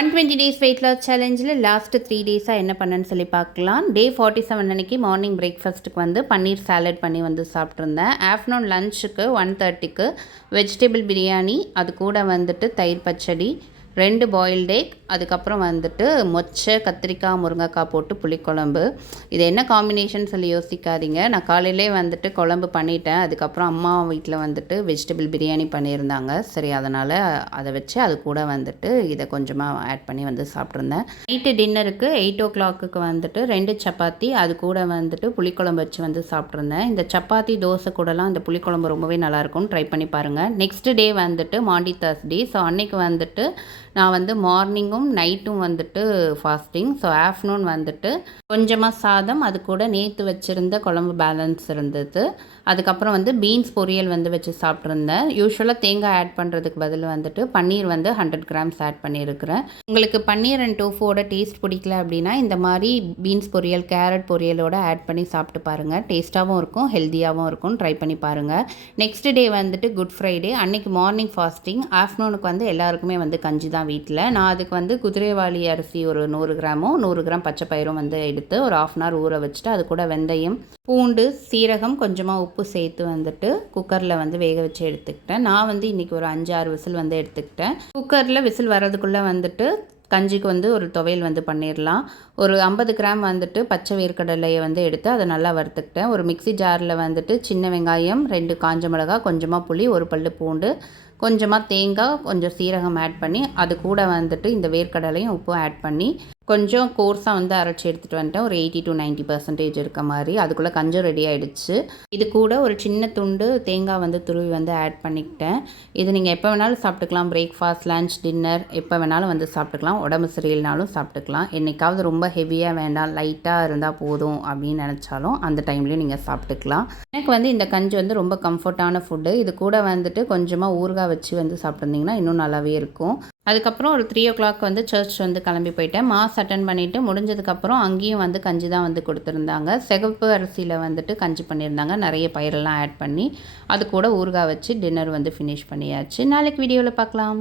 120 days weight loss challengeல last 3 டேஸாக என்ன பண்ணேன்னு சொல்லி பார்க்கலாம். டே 47 அன்னைக்கு மார்னிங் பிரேக்ஃபாஸ்ட்டுக்கு வந்து பன்னீர் சாலட் பண்ணி வந்து சாப்பிட்ருந்தேன். ஆஃப்டர்நூன் லஞ்சுக்கு 1:30க்கு வெஜிடபிள் பிரியாணி, அது கூட வந்துட்டு தயிர் பச்சடி, 2 பாயில்டு எக், அதுக்கப்புறம் வந்துட்டு மொச்சை, கத்திரிக்காய், முருங்கைக்காய் போட்டு புளிக்குழம்பு. இது என்ன காம்பினேஷன் சொல்லி யோசிக்காதீங்க. நான் காலையிலே வந்துட்டு குழம்பு பண்ணிட்டேன். அதுக்கப்புறம் அம்மா வீட்டில் வந்துட்டு வெஜிடபிள் பிரியாணி பண்ணியிருந்தாங்க. சரி, அதனால் அதை வச்சு அது கூட வந்துட்டு இதை கொஞ்சமாக ஆட் பண்ணி வந்து சாப்பிட்ருந்தேன். நைட்டு டின்னருக்கு 8 o'clock வந்துட்டு 2 சப்பாத்தி, அது கூட வந்துட்டு புளிக்குழம்பு வச்சு வந்து சாப்பிட்ருந்தேன். இந்த சப்பாத்தி தோசை கூடலாம் இந்த புளிக்குழம்பு ரொம்பவே நல்லாயிருக்கும், ட்ரை பண்ணி பாருங்கள். நெக்ஸ்ட் டே வந்துட்டு மாண்டி தர்ஸ்டே. ஸோ அன்னைக்கு வந்துட்டு நான் வந்து மார்னிங்கும் நைட்டும் வந்துட்டு ஃபாஸ்டிங். ஸோ ஆஃப்டர்நூன் வந்துட்டு கொஞ்சமாக சாதம், அது கூட நேற்று வச்சுருந்த குழம்பு பேலன்ஸ் இருந்தது. அதுக்கப்புறம் வந்து பீன்ஸ் பொரியல் வந்து வச்சு சாப்பிட்ருந்தேன். யூஸ்வலாக தேங்காய் ஆட் பண்ணுறதுக்கு பதில் வந்துட்டு பன்னீர் வந்து 100 grams ஆட் பண்ணியிருக்கிறேன். உங்களுக்கு பன்னீர் அண்ட் டோஃபுவோட டேஸ்ட் பிடிக்கல அப்படின்னா இந்த மாதிரி பீன்ஸ் பொரியல், கேரட் பொரியலோட ஆட் பண்ணி சாப்பிட்டு பாருங்கள். டேஸ்ட்டாகவும் இருக்கும், ஹெல்த்தியாகவும் இருக்கும், ட்ரை பண்ணி பாருங்கள். நெக்ஸ்ட் டே வந்துட்டு குட் ஃப்ரைடே. அன்றைக்கி மார்னிங் ஃபாஸ்டிங். ஆஃப்டர்நூனுக்கு வந்து எல்லாருக்குமே வந்து கஞ்சி தான் வீட்டில். நான் அதுக்கு வந்து குதிரைவாளி அரிசி ஒரு 100 கிராமும் 100 கிராம் பச்சை பயிரும் வந்து எடுத்து ஒரு 1/2 hour ஊற வச்சுட்டு அது கூட வெந்தயம், பூண்டு, சீரகம், கொஞ்சமாக உப்பு சேர்த்து வந்துட்டு குக்கரில் வந்து வேக வச்சு எடுத்துக்கிட்டேன். நான் வந்து இன்றைக்கி ஒரு 5-6 விசில் வந்து எடுத்துக்கிட்டேன். குக்கரில் விசில் வர்றதுக்குள்ளே வந்துட்டு கஞ்சிக்கு வந்து ஒரு துவையல் வந்து பண்ணிடலாம். ஒரு 50 கிராம் வந்துட்டு பச்சை வேர்க்கடலையை வந்து எடுத்து அதை நல்லா வறுத்துக்கிட்டேன். ஒரு மிக்ஸி ஜாரில் வந்துட்டு சின்ன வெங்காயம், 2 காஞ்ச மிளகாய், கொஞ்சமாக புளி, ஒரு பல்லு பூண்டு, கொஞ்சமாக தேங்காய், கொஞ்சம் சீரகம் ஆட் பண்ணி அது கூட வந்துட்டு இந்த வேர்க்கடலையும் உப்பும் ஆட் பண்ணி கொஞ்சம் கோர்ஸாக வந்து அரைச்சி எடுத்துகிட்டு வந்துட்டேன். ஒரு 80 to 90% இருக்க மாதிரி. அதுக்குள்ளே கஞ்சும் ரெடி ஆகிடுச்சு. இது கூட ஒரு சின்ன துண்டு தேங்காய் வந்து துருவி வந்து ஆட் பண்ணிக்கிட்டேன். இது நீங்கள் எப்போ வேணாலும் சாப்பிட்டுக்கலாம். பிரேக்ஃபாஸ்ட், லன்ச், டின்னர் எப்போ வேணாலும் வந்து சாப்பிட்டுக்கலாம். உடம்பு சரியில்லைனாலும் சாப்பிட்டுக்கலாம். என்றைக்காவது ரொம்ப ஹெவியாக வேண்டாம், லைட்டாக இருந்தால் போதும் அப்படின்னு நினச்சாலும் அந்த டைம்லேயும் நீங்கள் சாப்பிட்டுக்கலாம். எனக்கு வந்து இந்த கஞ்சி வந்து ரொம்ப கம்ஃபர்ட்டான ஃபுட்டு. இது கூட வந்துட்டு கொஞ்சமாக ஊறுகாய் வச்சு வந்து சாப்பிட்ருந்தீங்கன்னா இன்னும் நல்லாவே இருக்கும். அதுக்கப்புறம் ஒரு 3 o'clock வந்து சர்ச் வந்து கிளம்பி போயிட்டேன். மாஸ் அட்டன் பண்ணிவிட்டு முடிஞ்சதுக்கப்புறம் அங்கேயும் வந்து கஞ்சி தான் வந்து கொடுத்துருந்தாங்க. சிகப்பு அரிசியில் வந்துட்டு கஞ்சி பண்ணியிருந்தாங்க. நிறைய பயிரெல்லாம் ஆட் பண்ணி அது கூட ஊறுகாய் வச்சு டின்னர் வந்து ஃபினிஷ் பண்ணியாச்சு. நாளைக்கு வீடியோவில் பார்க்கலாம்.